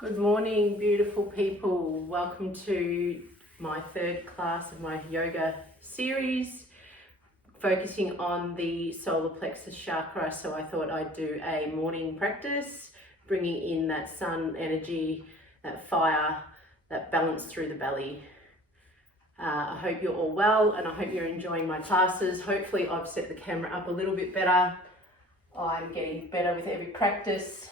Good morning, beautiful people. Welcome to my third class of my yoga series, focusing on the solar plexus chakra. So I thought I'd do a morning practice, bringing in that sun energy, that fire, that balance through the belly. I hope you're all well and I hope you're enjoying my classes. Hopefully I've set the camera up a little bit better. I'm getting better with every practice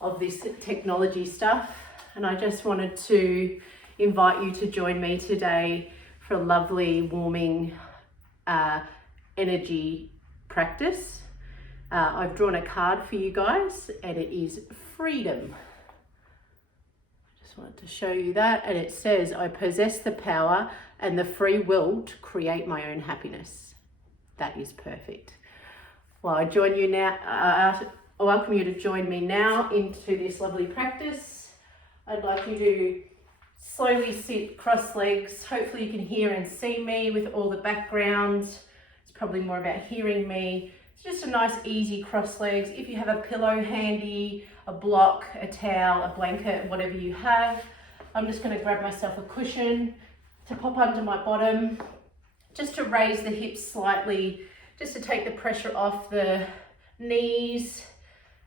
of this technology stuff, and I just wanted to invite you to join me today for a lovely warming energy practice. I've drawn a card for you guys and it is freedom. I just wanted to show you that, and it says, I possess the power and the free will to create my own happiness. That is perfect. Well, I join you now. I welcome you to join me now into this lovely practice. I'd like you to slowly sit cross legs. Hopefully you can hear and see me with all the background. It's probably more about hearing me. It's just a nice easy cross legs. If you have a pillow handy, a block, a towel, a blanket, whatever you have, I'm just going to grab myself a cushion to pop under my bottom, just to raise the hips slightly, just to take the pressure off the knees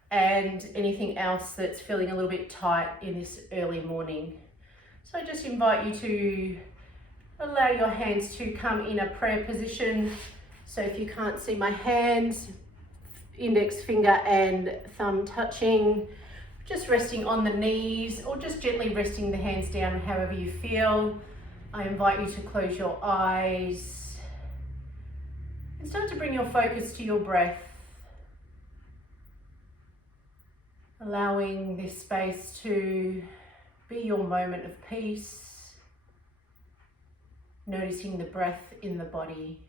and anything else that's feeling a little bit tight in this early morning. So I just invite you to allow your hands to come in a prayer position. So if you can't see my hands, index finger and thumb touching, just resting on the knees or just gently resting the hands down however you feel. I invite you to close your eyes and start to bring your focus to your breath. Allowing this space to be your moment of peace, noticing the breath in the body,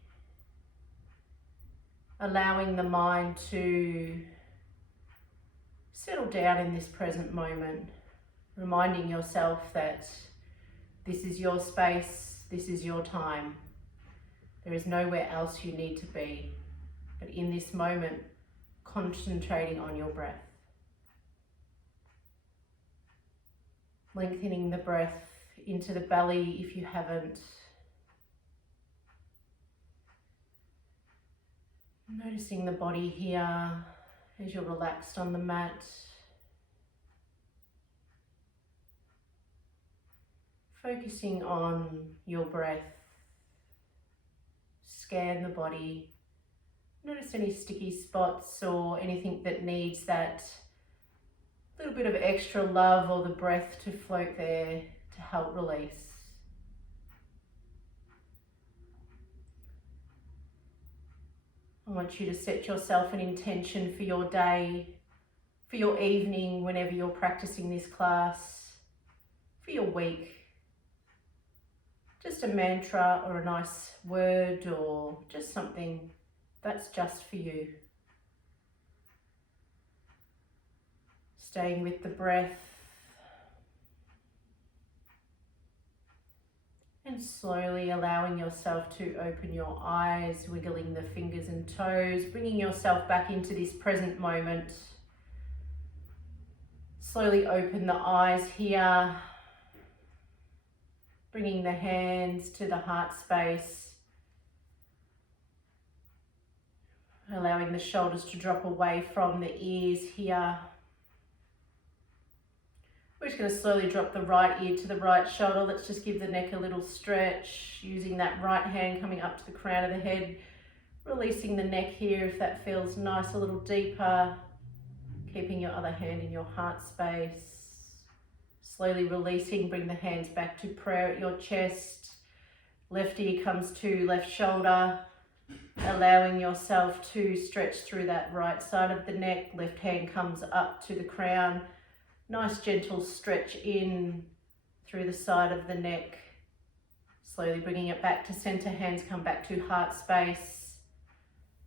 allowing the mind to settle down in this present moment, reminding yourself that this is your space, this is your time. There is nowhere else you need to be, but in this moment, concentrating on your breath. Lengthening the breath into the belly if you haven't. Noticing the body here as you're relaxed on the mat. Focusing on your breath. Scan the body. Notice any sticky spots or anything that needs that little bit of extra love or the breath to float there to help release. I want you to set yourself an intention for your day, for your evening, whenever you're practicing this class, for your week. Just a mantra or a nice word or just something that's just for you. Staying with the breath and slowly allowing yourself to open your eyes, wiggling the fingers and toes, bringing yourself back into this present moment. Slowly open the eyes here, bringing the hands to the heart space, allowing the shoulders to drop away from the ears here. We're just going to slowly drop the right ear to the right shoulder. Let's just give the neck a little stretch, using that right hand coming up to the crown of the head, releasing the neck here if that feels nice, a little deeper, keeping your other hand in your heart space. Slowly releasing, bring the hands back to prayer at your chest. Left ear comes to left shoulder, allowing yourself to stretch through that right side of the neck. Left hand comes up to the crown. Nice gentle stretch in through the side of the neck. Slowly bringing it back to center, hands come back to heart space.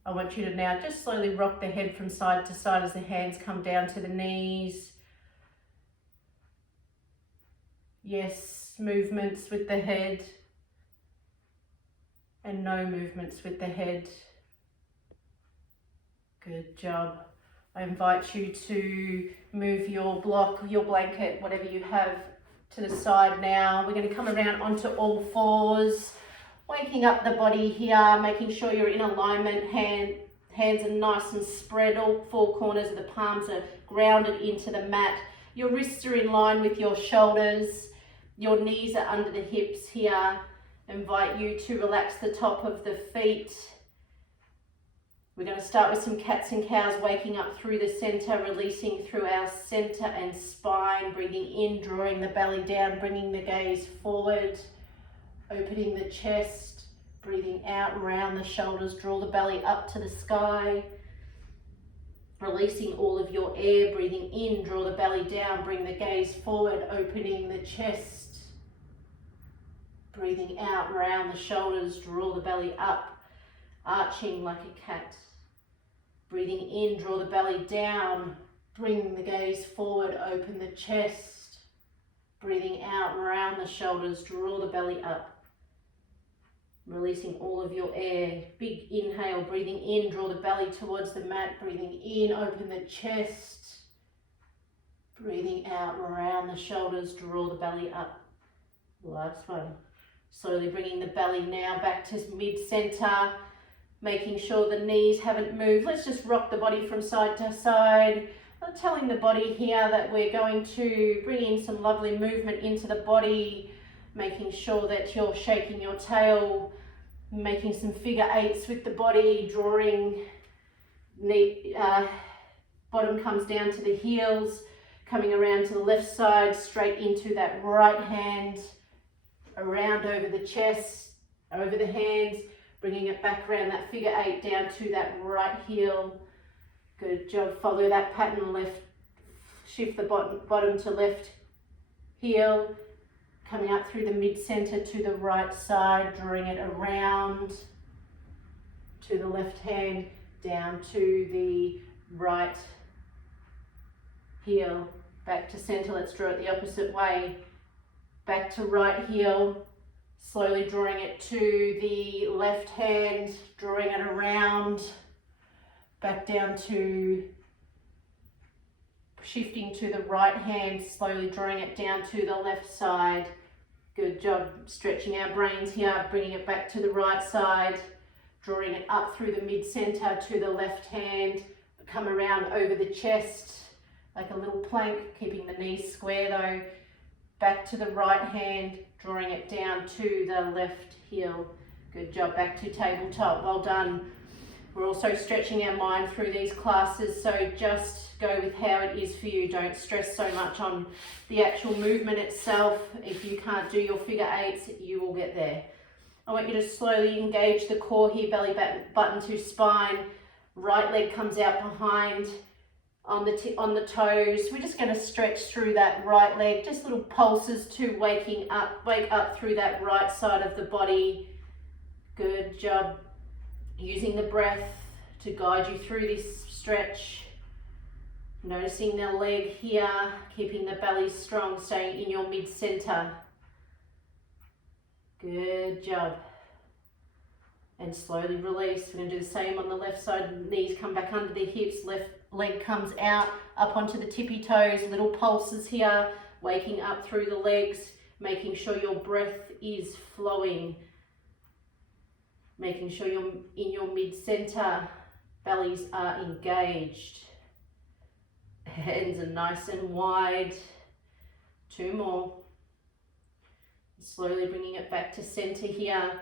I want you to now just slowly rock the head from side to side as the hands come down to the knees. Yes, movements with the head and no movements with the head. Good job. I invite you to move your block, your blanket, whatever you have, to the side now. We're going to come around onto all fours, waking up the body here, making sure you're in alignment. Hands are nice and spread. All four corners of the palms are grounded into the mat. Your wrists are in line with your shoulders. Your knees are under the hips here. Invite you to relax the top of the feet. We're going to start with some cats and cows, waking up through the center, releasing through our center and spine, breathing in, drawing the belly down, bringing the gaze forward, opening the chest, breathing out, round the shoulders, draw the belly up to the sky, releasing all of your air, breathing in, draw the belly down, bring the gaze forward, opening the chest, breathing out, round the shoulders, draw the belly up, arching like a cat. Breathing in, draw the belly down, bring the gaze forward, open the chest. Breathing out, round the shoulders, draw the belly up. Releasing all of your air. Big inhale, breathing in, draw the belly towards the mat. Breathing in, open the chest. Breathing out, round the shoulders, draw the belly up. Last one. Slowly bringing the belly now back to mid-center. Making sure the knees haven't moved. Let's just rock the body from side to side. I'm telling the body here that we're going to bring in some lovely movement into the body, making sure that you're shaking your tail, making some figure eights with the body, drawing, bottom comes down to the heels, coming around to the left side, straight into that right hand, around over the chest, over the hands, bringing it back around that figure eight down to that right heel. Good job. Follow that pattern left. Shift the bottom to left heel. Coming up through the mid-center to the right side. Drawing it around to the left hand. Down to the right heel. Back to center. Let's draw it the opposite way. Back to right heel. Slowly drawing it to the left hand, drawing it around, back down to, shifting to the right hand, slowly drawing it down to the left side. Good job, stretching our brains here, bringing it back to the right side, drawing it up through the mid-center to the left hand, come around over the chest, like a little plank, keeping the knees square though, back to the right hand, drawing it down to the left heel. Good job, back to tabletop, well done. We're also stretching our mind through these classes, so just go with how it is for you. Don't stress so much on the actual movement itself. If you can't do your figure eights, you will get there. I want you to slowly engage the core here, belly button to spine. Right leg comes out behind. On the toes, we're just going to stretch through that right leg, just little pulses to wake up through that right side of the body. Good job. Using the breath to guide you through this stretch. Noticing the leg here, keeping the belly strong, staying in your mid-center. Good job. And slowly release. We're going to do the same on the left side. Knees come back under the hips, left leg comes out, up onto the tippy toes, little pulses here, waking up through the legs, making sure your breath is flowing, making sure you're in your mid-center, bellies are engaged, hands are nice and wide. Two more. Slowly bringing it back to center here.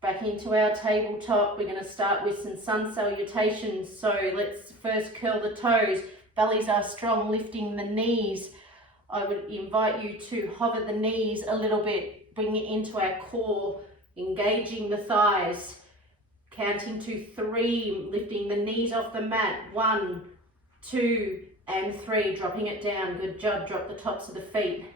Back into our tabletop. We're going to start with some sun salutations. So let's first curl the toes. Bellies are strong, lifting the knees. I would invite you to hover the knees a little bit, bring it into our core, engaging the thighs. Counting to 3, lifting the knees off the mat. 1, 2, and 3. Dropping it down. Good job. Drop the tops of the feet.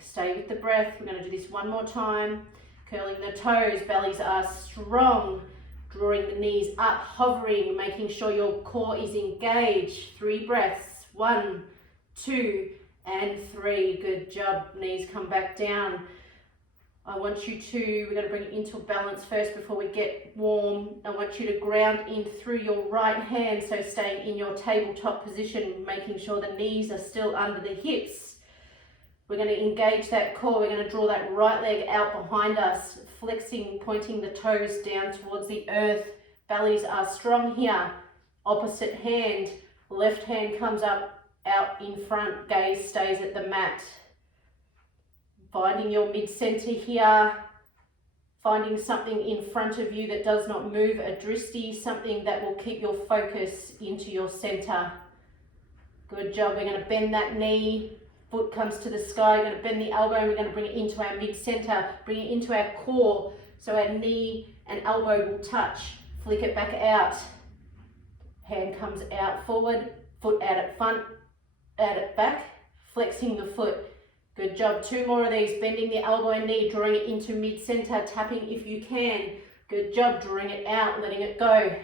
Stay with the breath. We're going to do this one more time. Curling the toes, bellies are strong, drawing the knees up, hovering, making sure your core is engaged. 3 breaths, 1, 2, and 3. Good job. Knees come back down. I want you to, we're going to bring it into balance first before we get warm. I want you to ground in through your right hand, so staying in your tabletop position, making sure the knees are still under the hips. We're going to engage that core. We're going to draw that right leg out behind us, flexing, pointing the toes down towards the earth. Bellies are strong here. Opposite hand, left hand comes up, out in front, gaze stays at the mat. Finding your mid-center here, finding something in front of you that does not move, a drishti, something that will keep your focus into your center. Good job. We're going to bend that knee, foot comes to the sky, we're going to bend the elbow and we're going to bring it into our mid-center, bring it into our core so our knee and elbow will touch. Flick it back out. Hand comes out forward, foot out at front, out at back, flexing the foot. Good job. 2 more of these, bending the elbow and knee, drawing it into mid-center, tapping if you can. Good job, drawing it out, letting it go.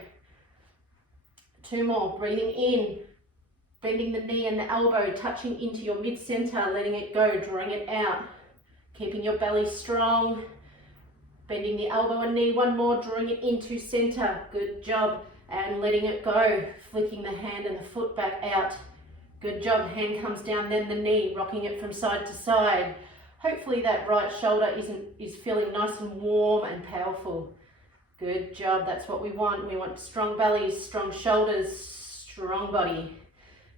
2 more, breathing in, bending the knee and the elbow, touching into your mid-center, letting it go, drawing it out. Keeping your belly strong, bending the elbow and knee, 1 more, drawing it into center. Good job, and letting it go, flicking the hand and the foot back out. Good job, hand comes down, then the knee, rocking it from side to side. Hopefully that right shoulder is feeling nice and warm and powerful. Good job, that's what we want. We want strong bellies, strong shoulders, strong body.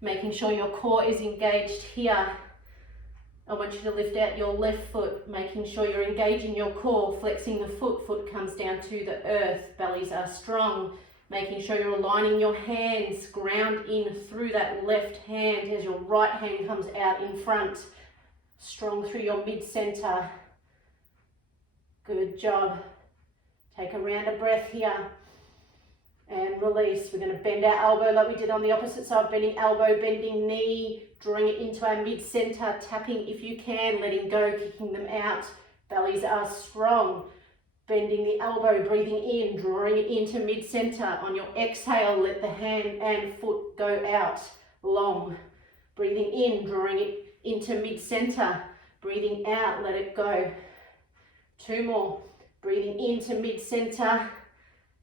Making sure your core is engaged here. I want you to lift out your left foot, making sure you're engaging your core, flexing the foot, foot comes down to the earth, bellies are strong. Making sure you're aligning your hands, ground in through that left hand as your right hand comes out in front. Strong through your mid-center. Good job. Take a round of breath here. And release. We're going to bend our elbow like we did on the opposite side. Bending elbow, bending knee, drawing it into our mid-center, tapping if you can, letting go, kicking them out. Bellies are strong. Bending the elbow, breathing in, drawing it into mid-center. On your exhale, let the hand and foot go out long. Breathing in, drawing it into mid-center. Breathing out, let it go. 2 more. Breathing into mid-center.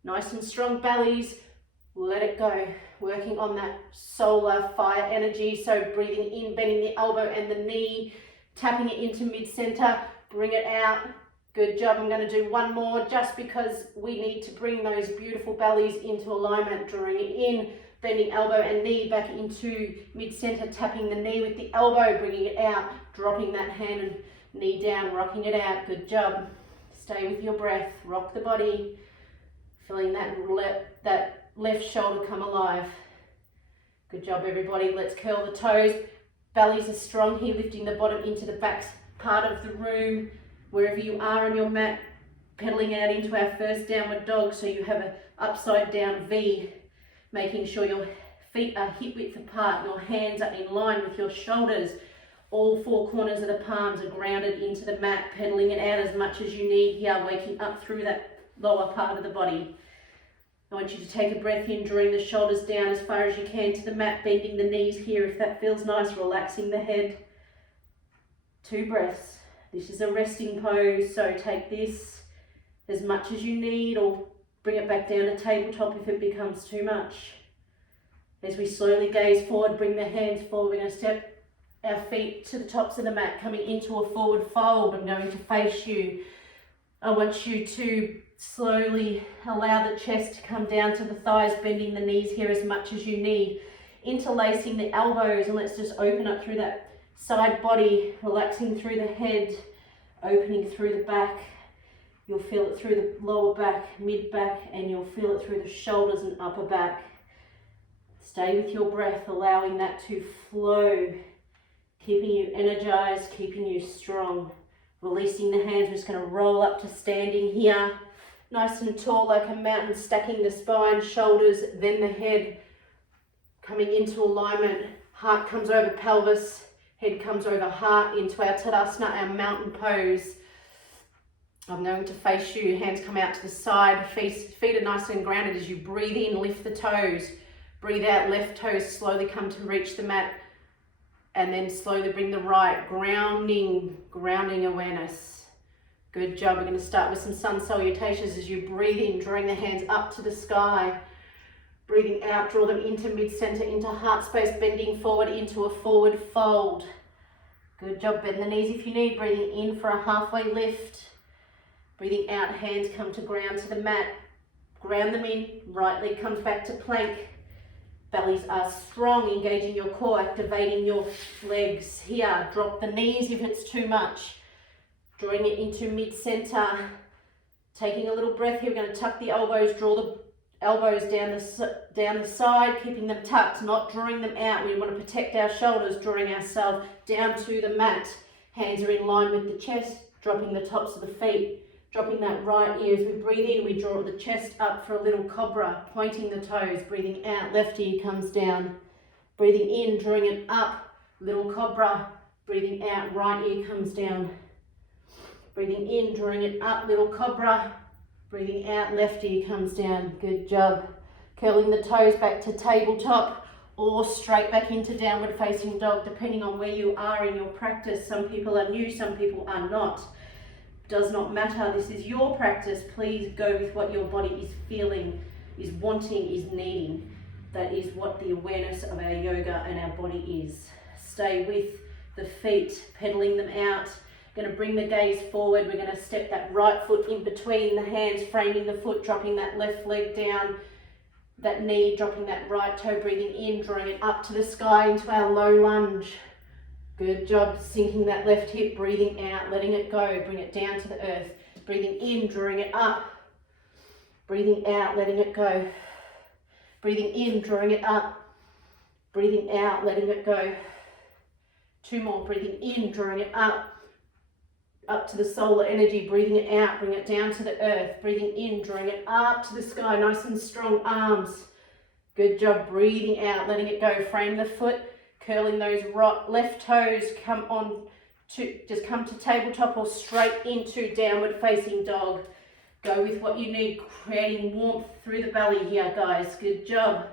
Nice and strong bellies. Let it go. Working on that solar fire energy. So breathing in, bending the elbow and the knee. Tapping it into mid-center. Bring it out. Good job. I'm going to do 1 more just because we need to bring those beautiful bellies into alignment. Drawing it in, bending elbow and knee back into mid-center, tapping the knee with the elbow, bringing it out, dropping that hand and knee down, rocking it out. Good job. Stay with your breath. Rock the body. Feeling that left shoulder come alive. Good job, everybody. Let's curl the toes. Bellies are strong here, lifting the bottom into the back part of the room. Wherever you are on your mat, pedaling out into our first downward dog, so you have an upside down V, making sure your feet are hip width apart, your hands are in line with your shoulders, all 4 corners of the palms are grounded into the mat, pedaling it out as much as you need here, waking up through that lower part of the body. I want you to take a breath in, drawing the shoulders down as far as you can to the mat, bending the knees here if that feels nice, relaxing the head. 2 breaths. This is a resting pose, so take this as much as you need or bring it back down to tabletop if it becomes too much. As we slowly gaze forward, bring the hands forward, we're going to step our feet to the tops of the mat, coming into a forward fold. I'm going to face you. I want you to slowly allow the chest to come down to the thighs, bending the knees here as much as you need. Interlacing the elbows, and let's just open up through that side body, relaxing through the head, opening through the back. You'll feel it through the lower back, mid back, and you'll feel it through the shoulders and upper back. Stay with your breath, allowing that to flow, keeping you energized, keeping you strong. Releasing the hands, we're just going to roll up to standing here. Nice and tall like a mountain, stacking the spine, shoulders, then the head. Coming into alignment, heart comes over pelvis. Head comes over heart into our Tadasana, our mountain pose. I'm going to face you, hands come out to the side, feet are nice and grounded as you breathe in, lift the toes. Breathe out, left toes slowly come to reach the mat. And then slowly bring the right, grounding awareness. Good job. We're going to start with some sun salutations as you breathe in, drawing the hands up to the sky. Breathing out, draw them into mid-center, into heart space, bending forward into a forward fold. Good job. Bend the knees if you need. Breathing in for a halfway lift. Breathing out, hands come to ground to the mat. Ground them in. Right leg comes back to plank. Bellies are strong, engaging your core, activating your legs. Here, drop the knees if it's too much. Drawing it into mid-center. Taking a little breath here. We're going to tuck the elbows, draw the elbows down the side, keeping them tucked, not drawing them out. We want to protect our shoulders, drawing ourselves down to the mat. Hands are in line with the chest, dropping the tops of the feet. Dropping that right ear. As we breathe in, we draw the chest up for a little cobra, pointing the toes. Breathing out, left ear comes down. Breathing in, drawing it up, little cobra. Breathing out, right ear comes down. Breathing in, drawing it up, little cobra. Breathing out, left ear comes down. Good job. Curling the toes back to tabletop or straight back into downward facing dog, depending on where you are in your practice. Some people are new, some people are not. Does not matter. This is your practice. Please go with what your body is feeling, is wanting, is needing. That is what the awareness of our yoga and our body is. Stay with the feet, pedaling them out. Going to bring the gaze forward. We're going to step that right foot in between the hands, framing the foot, dropping that left leg down, that knee, dropping that right toe, breathing in, drawing it up to the sky into our low lunge. Good job, sinking that left hip, breathing out, letting it go, bring it down to the earth. Breathing in, drawing it up. Breathing out, letting it go. Breathing in, drawing it up. Breathing out, letting it go. Two more, breathing in, drawing it up. Up to the solar energy, breathing it out, bring it down to the earth. Breathing in, drawing it up to the sky, nice and strong arms. Good job, breathing out, letting it go. Frame the foot. Curling those left toes, just come to tabletop or straight into downward facing dog. Go with what you need, creating warmth through the belly here, guys. Good job.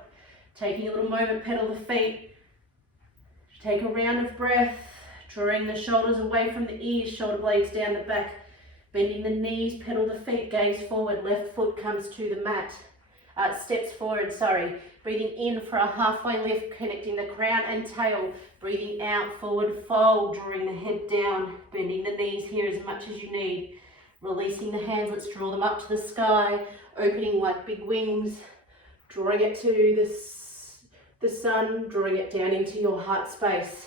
Taking a little moment, pedal the feet. Take a round of breath, drawing the shoulders away from the ears, shoulder blades down the back. Bending the knees, pedal the feet, gaze forward, left foot comes to the mat. Steps forward, Breathing in for a halfway lift, connecting the crown and tail. Breathing out, forward fold, drawing the head down, bending the knees here as much as you need. Releasing the hands, let's draw them up to the sky, opening like big wings, drawing it to the sun, drawing it down into your heart space.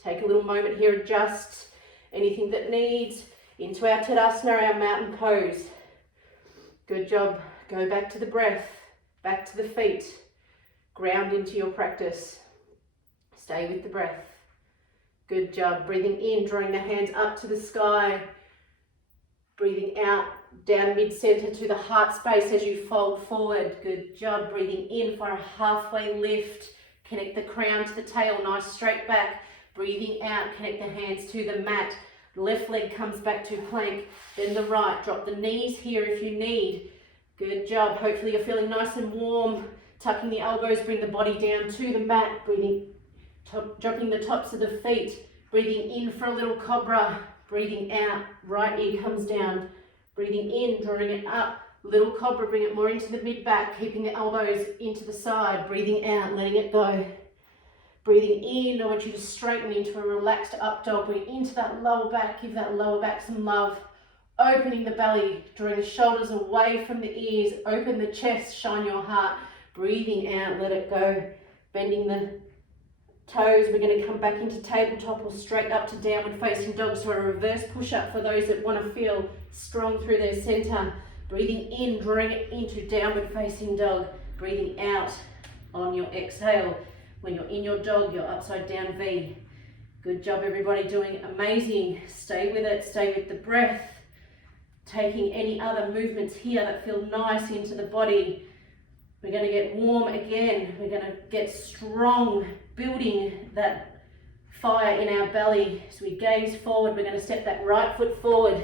Take a little moment here, adjust anything that needs into our Tadasana, our mountain pose. Good job. Go back to the breath, back to the feet. Ground into your practice. Stay with the breath. Good job. Breathing in, drawing the hands up to the sky. Breathing out, down mid-center to the heart space as you fold forward. Good job. Breathing in for a halfway lift. Connect the crown to the tail, nice straight back. Breathing out, connect the hands to the mat. Left leg comes back to plank. Then the right. Drop the knees here if you need. Good job. Hopefully you're feeling nice and warm. Tucking the elbows, bring the body down to the mat. Dropping the tops of the feet. Breathing in for a little cobra. Breathing out, right ear comes down. Breathing in, drawing it up. Little cobra, bring it more into the mid-back, keeping the elbows into the side. Breathing out, letting it go. Breathing in, I want you to straighten into a relaxed up dog. Bring it into that lower back, give that lower back some love. Opening the belly, drawing the shoulders away from the ears. Open the chest, shine your heart. Breathing out, let it go. Bending the toes, we're going to come back into tabletop or straight up to downward facing dog. So a reverse push-up for those that want to feel strong through their center. Breathing in, drawing it into downward facing dog. Breathing out on your exhale. When you're in your dog, your upside down V. Good job, everybody, doing amazing. Stay with it, stay with the breath. Taking any other movements here that feel nice into the body. We're going to get warm again. We're going to get strong, building that fire in our belly. As we gaze forward, we're going to step that right foot forward.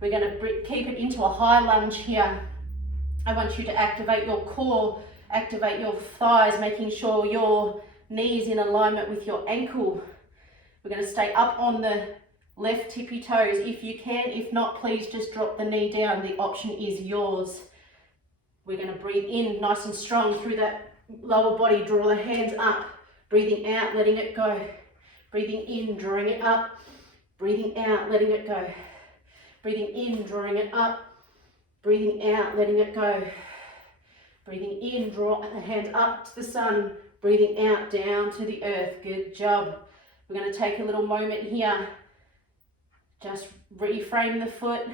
We're going to keep it into a high lunge here. I want you to activate your core, activate your thighs, making sure your knees in alignment with your ankle. We're going to stay up on the left tippy toes if you can. If not, please just drop the knee down. The option is yours. We're going to breathe in nice and strong through that lower body. Draw the hands up. Breathing out, letting it go. Breathing in, drawing it up. Breathing out, letting it go. Breathing in, drawing it up. Breathing out, letting it go. Breathing in, draw the hands up to the sun. Breathing out, down to the earth. Good job. We're going to take a little moment here. Just reframe the foot.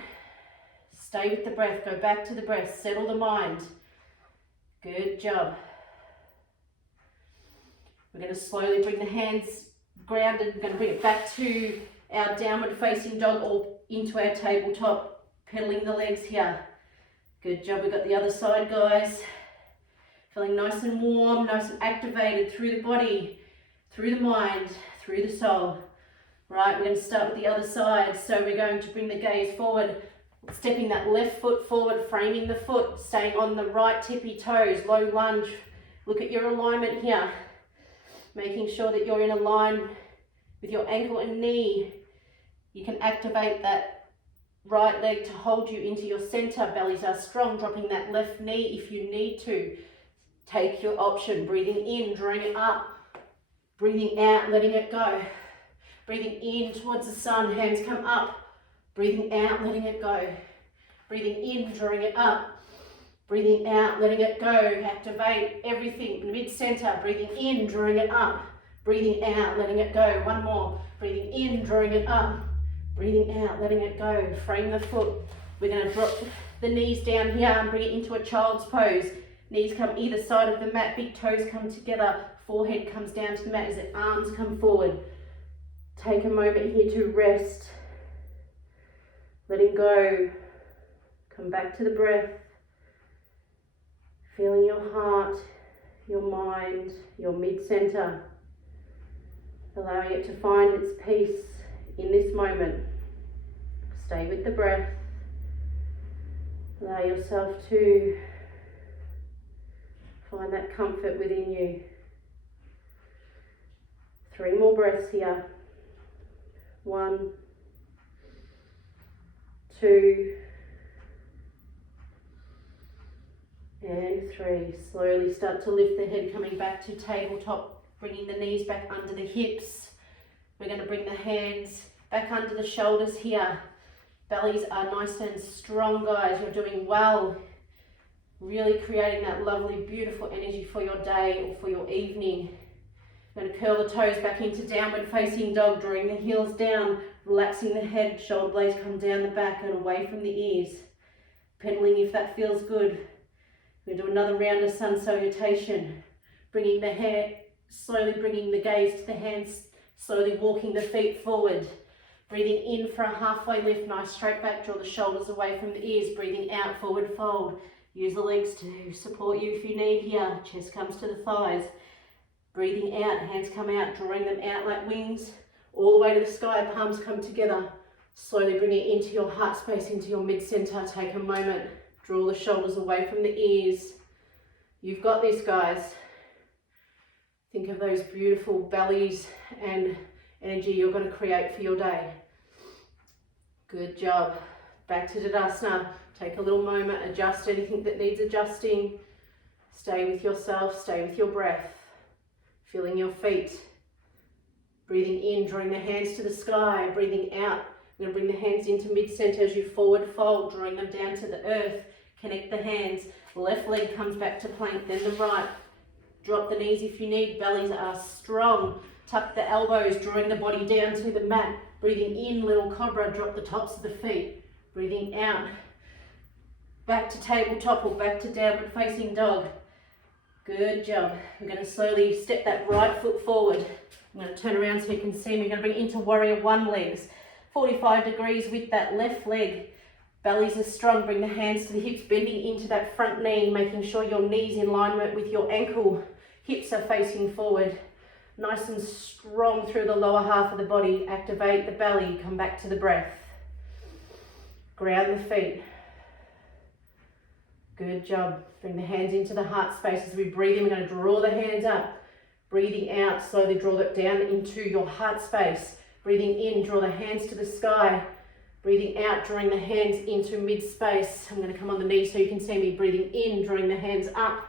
Stay with the breath. Go back to the breath. Settle the mind. Good job. We're going to slowly bring the hands grounded. We're going to bring it back to our downward facing dog or into our tabletop, pedaling the legs here. Good job. We've got the other side, guys. Feeling nice and warm, nice and activated through the body, through the mind, through the soul. Right, we're going to start with the other side. So we're going to bring the gaze forward, stepping that left foot forward, framing the foot, staying on the right tippy toes, low lunge. Look at your alignment here, making sure that you're in a line with your ankle and knee. You can activate that right leg to hold you into your center. Bellies are strong, dropping that left knee if you need to. Take your option. Breathing in, drawing it up. Breathing out, letting it go. Breathing in towards the sun, hands come up. Breathing out, letting it go. Breathing in, drawing it up. Breathing out, letting it go. Activate everything, mid-center. Breathing in, drawing it up. Breathing out, letting it go. One more. Breathing in, drawing it up. Breathing out, letting it go. Frame the foot. We're going to drop the knees down here and bring it into a child's pose. Knees come either side of the mat, big toes come together, forehead comes down to the mat as the arms come forward. Take a moment here to rest, letting go, come back to the breath, feeling your heart, your mind, your mid-center, allowing it to find its peace in this moment. Stay with the breath, allow yourself to find that comfort within you. 3 more breaths here. 1, 2, and 3. Slowly start to lift the head, coming back to tabletop, bringing the knees back under the hips. We're going to bring the hands back under the shoulders here. Bellies are nice and strong, guys. You're doing well. Really creating that lovely, beautiful energy for your day or for your evening. I'm going to curl the toes back into downward facing dog, drawing the heels down, relaxing the head, shoulder blades come down the back and away from the ears. Pedaling if that feels good. We're going to do another round of sun salutation. Bringing the hair, slowly bringing the gaze to the hands, slowly walking the feet forward. Breathing in for a halfway lift, nice straight back, draw the shoulders away from the ears. Breathing out, forward fold. Use the legs to support you if you need here. Chest comes to the thighs. Breathing out, hands come out, drawing them out like wings, all the way to the sky, palms come together. Slowly bring it into your heart space, into your mid-center. Take a moment, draw the shoulders away from the ears. You've got this, guys. Think of those beautiful bellies and energy you're going to create for your day. Good job. Back to Tadasana. Take a little moment, adjust anything that needs adjusting. Stay with yourself, stay with your breath. Feeling your feet. Breathing in, drawing the hands to the sky. Breathing out, I'm going to bring the hands into mid-center as you forward fold, drawing them down to the earth. Connect the hands. Left leg comes back to plank, then the right. Drop the knees if you need. Bellies are strong. Tuck the elbows, drawing the body down to the mat. Breathing in, little cobra, drop the tops of the feet. Breathing out. Back to tabletop or back to downward facing dog. Good job. We're going to slowly step that right foot forward. I'm going to turn around so you can see me. We're going to bring it into warrior 1 legs. 45 degrees with that left leg. Bellies are strong. Bring the hands to the hips, bending into that front knee, making sure your knees in alignment with your ankle. Hips are facing forward. Nice and strong through the lower half of the body. Activate the belly. Come back to the breath. Ground the feet. Good job. Bring the hands into the heart space. As we breathe in, we're going to draw the hands up. Breathing out, slowly draw that down into your heart space. Breathing in, draw the hands to the sky. Breathing out, drawing the hands into mid-space. I'm going to come on the knees so you can see me. Breathing in, drawing the hands up.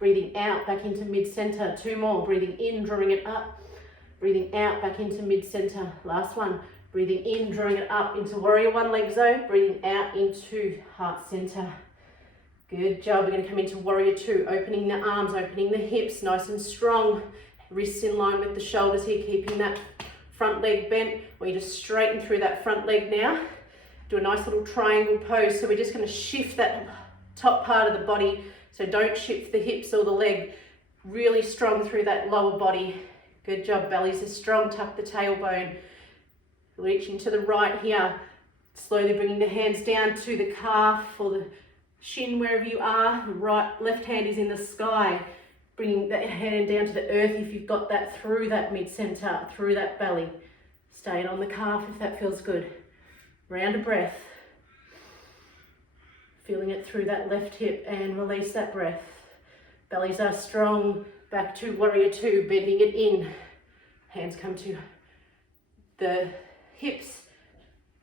Breathing out, back into mid-center. 2 more. Breathing in, drawing it up. Breathing out, back into mid-center. Last one. Breathing in, drawing it up into warrior 1 leg zone. Breathing out into heart center. Good job. We're going to come into warrior 2. Opening the arms, opening the hips, nice and strong. Wrists in line with the shoulders here, keeping that front leg bent. We just straighten through that front leg now. Do a nice little triangle pose. So we're just going to shift that top part of the body. So don't shift the hips or the leg. Really strong through that lower body. Good job. Bellies are strong. Tuck the tailbone. Reaching to the right here. Slowly bringing the hands down to the calf or the shin, wherever you are. Left hand is in the sky. Bringing that hand down to the earth if you've got that through that mid-center, through that belly. Staying on the calf if that feels good. Round of breath. Feeling it through that left hip and release that breath. Bellies are strong. Back to warrior 2, bending it in. Hands come to the hips.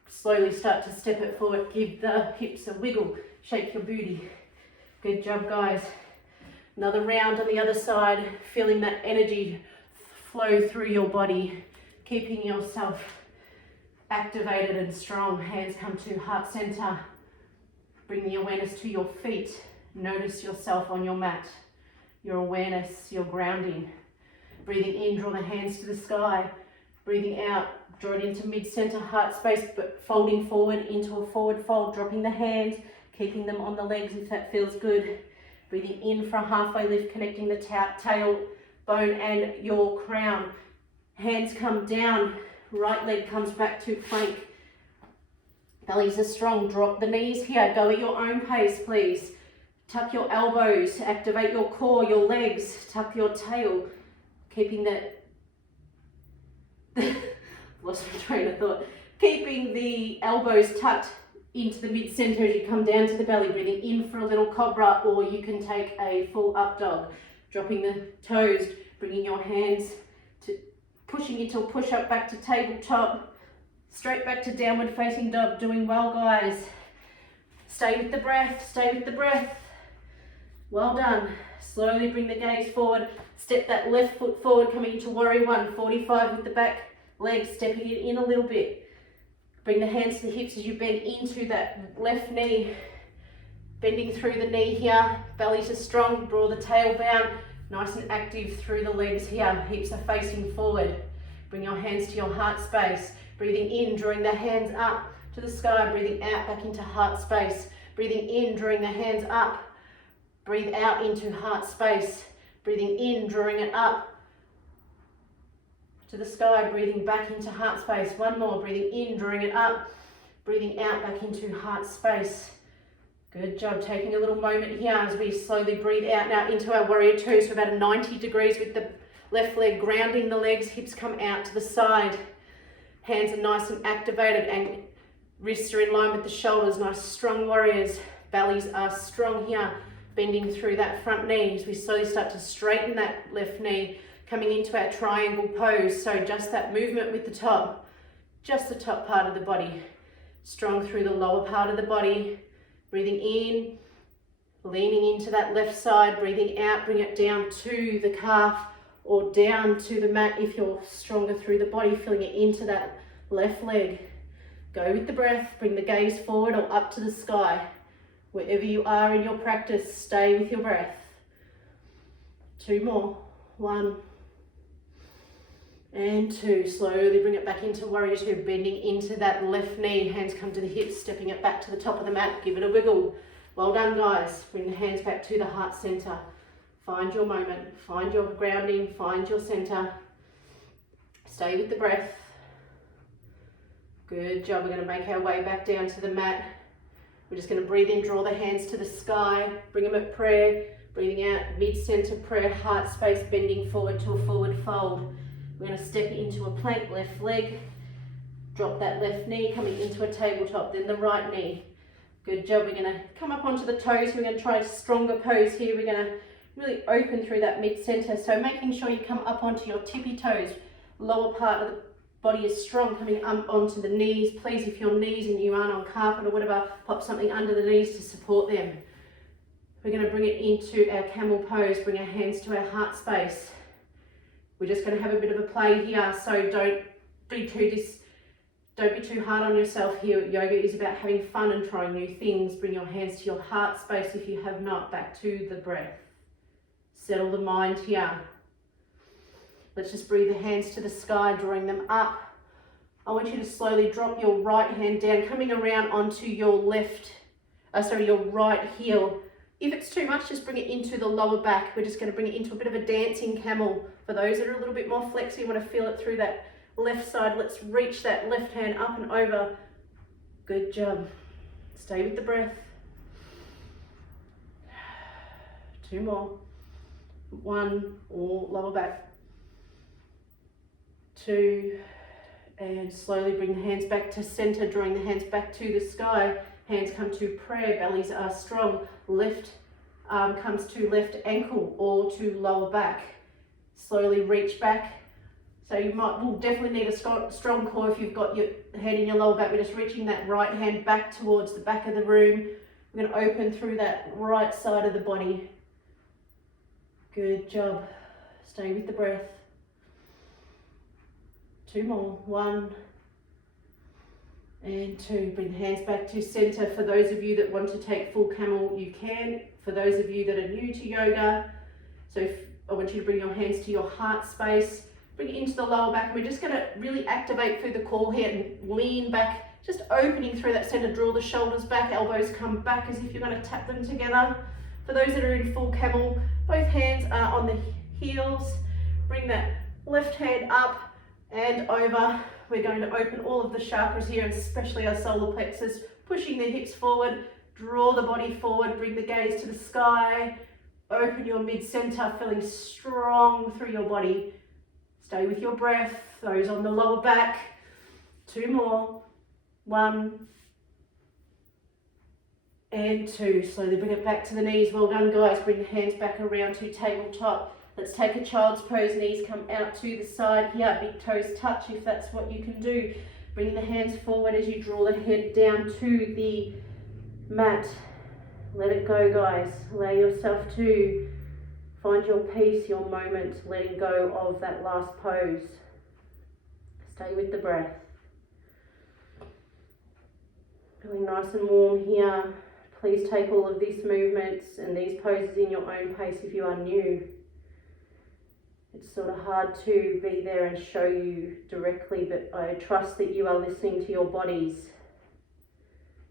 Slowly start to step it forward. Give the hips a wiggle. Shake your booty. Good job, guys. Another round on the other side. Feeling that energy flow through your body. Keeping yourself activated and strong. Hands come to heart center. Bring the awareness to your feet. Notice yourself on your mat. Your awareness, your grounding. Breathing in, draw the hands to the sky. Breathing out, draw it into mid-center heart space, but folding forward into a forward fold. Dropping the hands, keeping them on the legs if that feels good. Breathing in for a halfway lift, connecting the tailbone and your crown. Hands come down, right leg comes back to plank. Bellies are strong, drop the knees here, go at your own pace please. Tuck your elbows, activate your core, your legs, tuck your tail, keeping that, lost my train of thought, keeping the elbows tucked into the mid-center as you come down to the belly, breathing in for a little cobra, or you can take a full up dog. Dropping the toes, bringing your hands to, pushing into a push-up back to tabletop, straight back to downward facing dog. Doing well, guys. Stay with the breath, stay with the breath. Well done. Slowly bring the gaze forward, step that left foot forward, coming into warrior 1, 45 with the back leg, stepping it in a little bit. Bring the hands to the hips as you bend into that left knee. Bending through the knee here. Bellies are strong. Draw the tailbone. Nice and active through the legs here. Hips are facing forward. Bring your hands to your heart space. Breathing in, drawing the hands up to the sky. Breathing out back into heart space. Breathing in, drawing the hands up. Breathe out into heart space. Breathing in, drawing it up to the sky, breathing back into heart space. One more, breathing in, drawing it up, breathing out back into heart space. Good job. Taking a little moment here as we slowly breathe out now into our warrior 2. So about 90 degrees with the left leg, grounding the legs, hips come out to the side. Hands are nice and activated and wrists are in line with the shoulders. Nice strong warriors. Bellies are strong here, bending through that front knee as we slowly start to straighten that left knee. Coming into our triangle pose, so just that movement with the top, just the top part of the body, strong through the lower part of the body, breathing in, leaning into that left side, breathing out, bring it down to the calf or down to the mat if you're stronger through the body, filling it into that left leg. Go with the breath, bring the gaze forward or up to the sky. Wherever you are in your practice, stay with your breath. 2 more, 1, and 2. Slowly bring it back into warrior 2, bending into that left knee. Hands come to the hips, stepping it back to the top of the mat. Give it a wiggle. Well done, guys. Bring the hands back to the heart center. Find your moment. Find your grounding. Find your center. Stay with the breath. Good job. We're going to make our way back down to the mat. We're just going to breathe in, draw the hands to the sky. Bring them at prayer. Breathing out, mid-center prayer, heart space, bending forward to a forward fold. We're going to step into a plank, left leg, drop that left knee, coming into a tabletop, then the right knee. Good job. We're going to come up onto the toes. We're going to try a stronger pose here. We're going to really open through that mid-center. So making sure you come up onto your tippy toes, lower part of the body is strong, coming up onto the knees. Please, if your knees and you aren't on carpet or whatever, pop something under the knees to support them. We're going to bring it into our camel pose, bring our hands to our heart space. We're just going to have a bit of a play here, so don't be too hard on yourself here. Yoga is about having fun and trying new things. Bring your hands to your heart space if you have not, back to the breath. Settle the mind here. Let's just breathe the hands to the sky, drawing them up. I want you to slowly drop your right hand down, coming around onto your your right heel. If it's too much, just bring it into the lower back. We're just going to bring it into a bit of a dancing camel. For those that are a little bit more flexy, you want to feel it through that left side. Let's reach that left hand up and over. Good job. Stay with the breath. 2 more. 1, all lower back. 2, and slowly bring the hands back to center, drawing the hands back to the sky. Hands come to prayer, bellies are strong. Left arm comes to left ankle or to lower back. Slowly reach back. So will definitely need a strong core if you've got your head in your lower back. We're just reaching that right hand back towards the back of the room. We're going to open through that right side of the body. Good job. Stay with the breath. 2 more. 1 and 2. Bring the hands back to center. For those of you that want to take full camel, you can. For those of you that are new to yoga, I want you to bring your hands to your heart space. Bring it into the lower back. We're just going to really activate through the core here and lean back, just opening through that center. Draw the shoulders back, elbows come back as if you're going to tap them together. For those that are in full camel, both hands are on the heels. Bring that left hand up and over. We're going to open all of the chakras here, especially our solar plexus, pushing the hips forward. Draw the body forward, bring the gaze to the sky. Open your mid-center, feeling strong through your body. Stay with your breath. Those on the lower back. 2 more. 1 and 2. Slowly bring it back to the knees. Well done, guys. Bring the hands back around to tabletop. Let's take a child's pose. Knees come out to the side here. Big toes touch if that's what you can do. Bring the hands forward as you draw the head down to the mat. Let it go, guys. Allow yourself to find your peace, your moment, letting go of that last pose. Stay with the breath. Feeling nice and warm here. Please take all of these movements and these poses in your own pace if you are new. It's sort of hard to be there and show you directly, but I trust that you are listening to your bodies.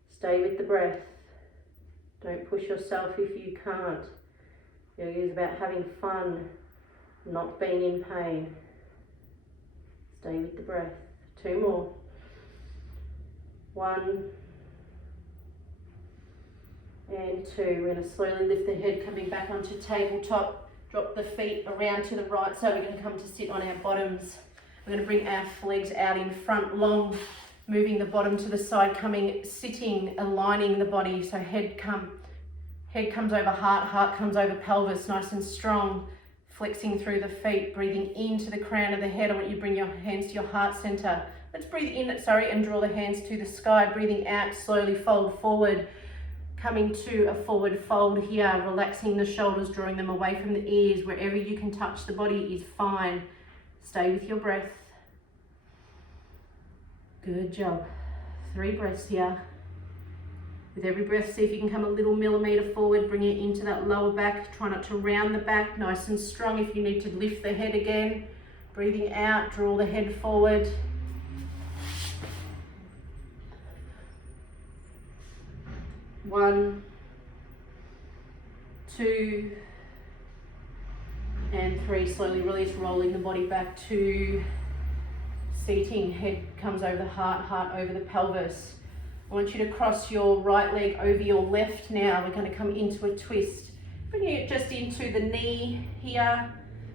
Stay with the breath. Don't push yourself if you can't. Yoga is about having fun, not being in pain. Stay with the breath. 2 more. 1 and 2. We're going to slowly lift the head, coming back onto tabletop. Drop the feet around to the right, so we're going to come to sit on our bottoms. We're going to bring our legs out in front, long, moving the bottom to the side, sitting, aligning the body. So head comes over heart, heart comes over pelvis, nice and strong. Flexing through the feet, breathing into the crown of the head. I want you to bring your hands to your heart center. Let's breathe in, and draw the hands to the sky. Breathing out, slowly fold forward. Coming to a forward fold here, relaxing the shoulders, drawing them away from the ears. Wherever you can touch the body is fine. Stay with your breath. Good job. 3 breaths here. With every breath, see if you can come a little millimeter forward, bring it into that lower back. Try not to round the back, nice and strong. If you need to lift the head again, breathing out, draw the head forward. 1, 2, and 3. Slowly release, rolling the body back to seating. Head comes over the heart, heart over the pelvis. I want you to cross your right leg over your left now. We're going to come into a twist. Bringing it just into the knee here.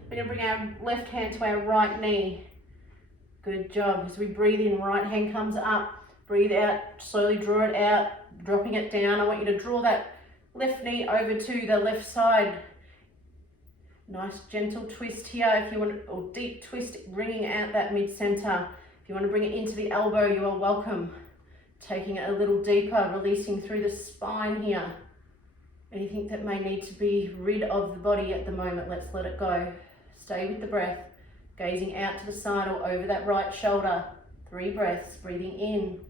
We're going to bring our left hand to our right knee. Good job. As we breathe in, right hand comes up. Breathe out, slowly draw it out, dropping it down. I want you to draw that left knee over to the left side. Nice gentle twist here if you want, or deep twist, bringing out that mid-center. If you want to bring it into the elbow, you are welcome. Taking it a little deeper, releasing through the spine here. Anything that may need to be rid of the body at the moment, let's let it go. Stay with the breath, gazing out to the side or over that right shoulder. 3 breaths, breathing in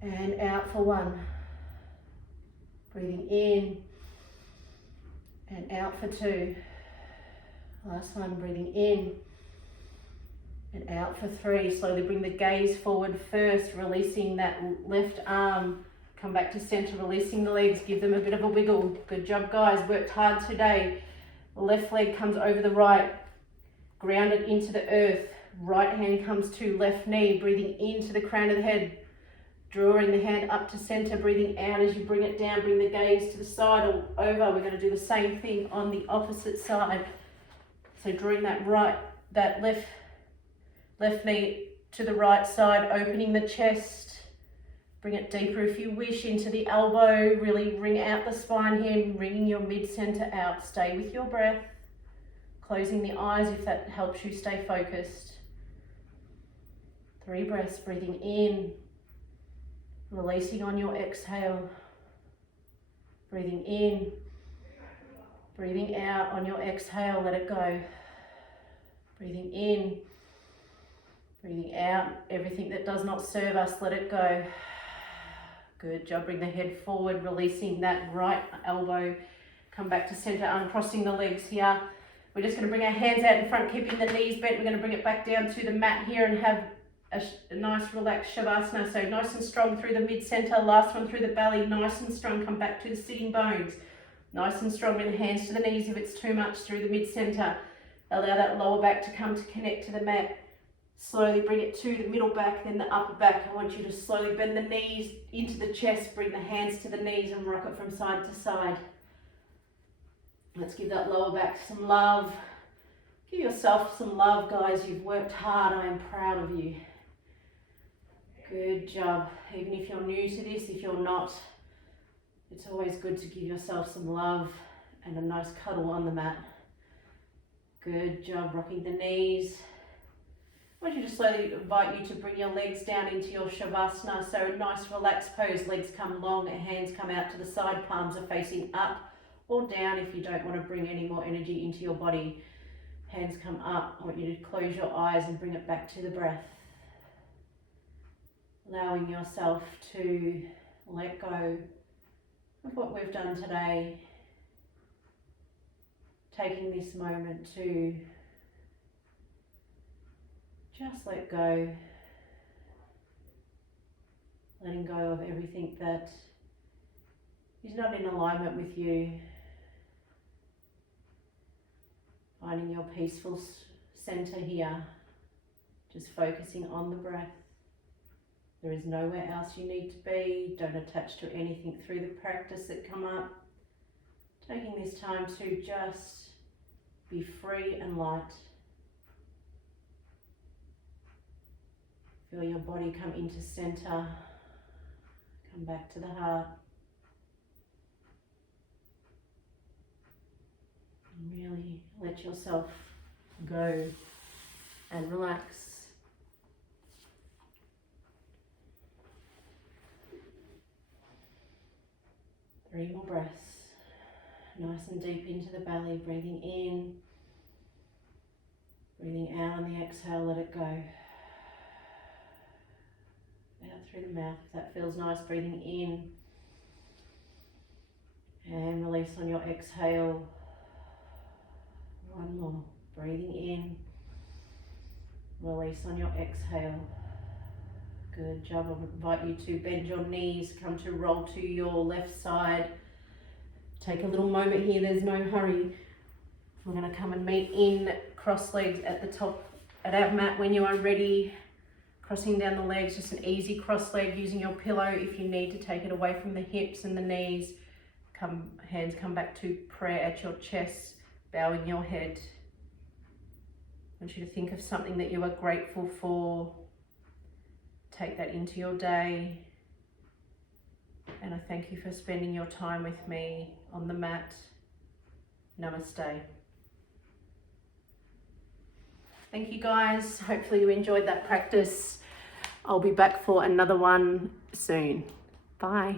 and out for 1. Breathing in and out for 2. Last one, breathing in and out for 3. Slowly bring the gaze forward first, releasing that left arm. Come back to center, releasing the legs, give them a bit of a wiggle. Good job, guys, worked hard today. Left leg comes over the right, grounded into the earth. Right hand comes to left knee, breathing into the crown of the head. Drawing the hand up to center, breathing out as you bring it down. Bring the gaze to the side or over. We're going to do the same thing on the opposite side. So drawing that left knee to the right side, opening the chest. Bring it deeper if you wish into the elbow. Really wring out the spine here, wringing your mid-center out. Stay with your breath. Closing the eyes if that helps you stay focused. 3 breaths, breathing in. Releasing on your exhale. Breathing in. Breathing out on your exhale, let it go. Breathing in. Breathing out. Everything that does not serve us, let it go. Good job. Bring the head forward, releasing that right elbow. Come back to center, uncrossing the legs here. We're just going to bring our hands out in front, keeping the knees bent. We're going to bring it back down to the mat here and have a nice relaxed shavasana. So nice and strong through the mid-center. Last one through the belly. Nice and strong. Come back to the sitting bones. Nice and strong. Bring the hands to the knees if it's too much through the mid-center. Allow that lower back to come to connect to the mat. Slowly bring it to the middle back, then the upper back. I want you to slowly bend the knees into the chest, bring the hands to the knees and rock it from side to side. Let's give that lower back some love. Give yourself some love, guys. You've worked hard. I am proud of you. Good job. Even if you're new to this, if you're not, it's always good to give yourself some love and a nice cuddle on the mat. Good job rocking the knees. I want you to slowly invite you to bring your legs down into your shavasana. So a nice relaxed pose, legs come long, hands come out to the side, palms are facing up or down if you don't want to bring any more energy into your body. Hands come up. I want you to close your eyes and bring it back to the breath. Allowing yourself to let go of what we've done today. Taking this moment to just let go, letting go of everything that is not in alignment with you. Finding your peaceful center here, just focusing on the breath. There is nowhere else you need to be. Don't attach to anything through the practice that come up. Taking this time to just be free and light. Feel your body come into center, come back to the heart. And really let yourself go and relax. Three more breaths. Nice and deep into the belly, breathing in, breathing out on the exhale, let it go. Out through the mouth if that feels nice, breathing in and release on your exhale. One more, breathing in, release on your exhale. Good job. I invite you to bend your knees, come to roll to your left side. Take a little moment here, there's no hurry. We're going to come and meet in cross legs at the top at our mat when you are ready. Crossing down the legs, just an easy cross leg using your pillow. If you need to take it away from the hips and the knees, hands come back to prayer at your chest, bowing your head. I want you to think of something that you are grateful for. Take that into your day. And I thank you for spending your time with me on the mat. Namaste. Thank you guys. Hopefully you enjoyed that practice. I'll be back for another one soon. Bye.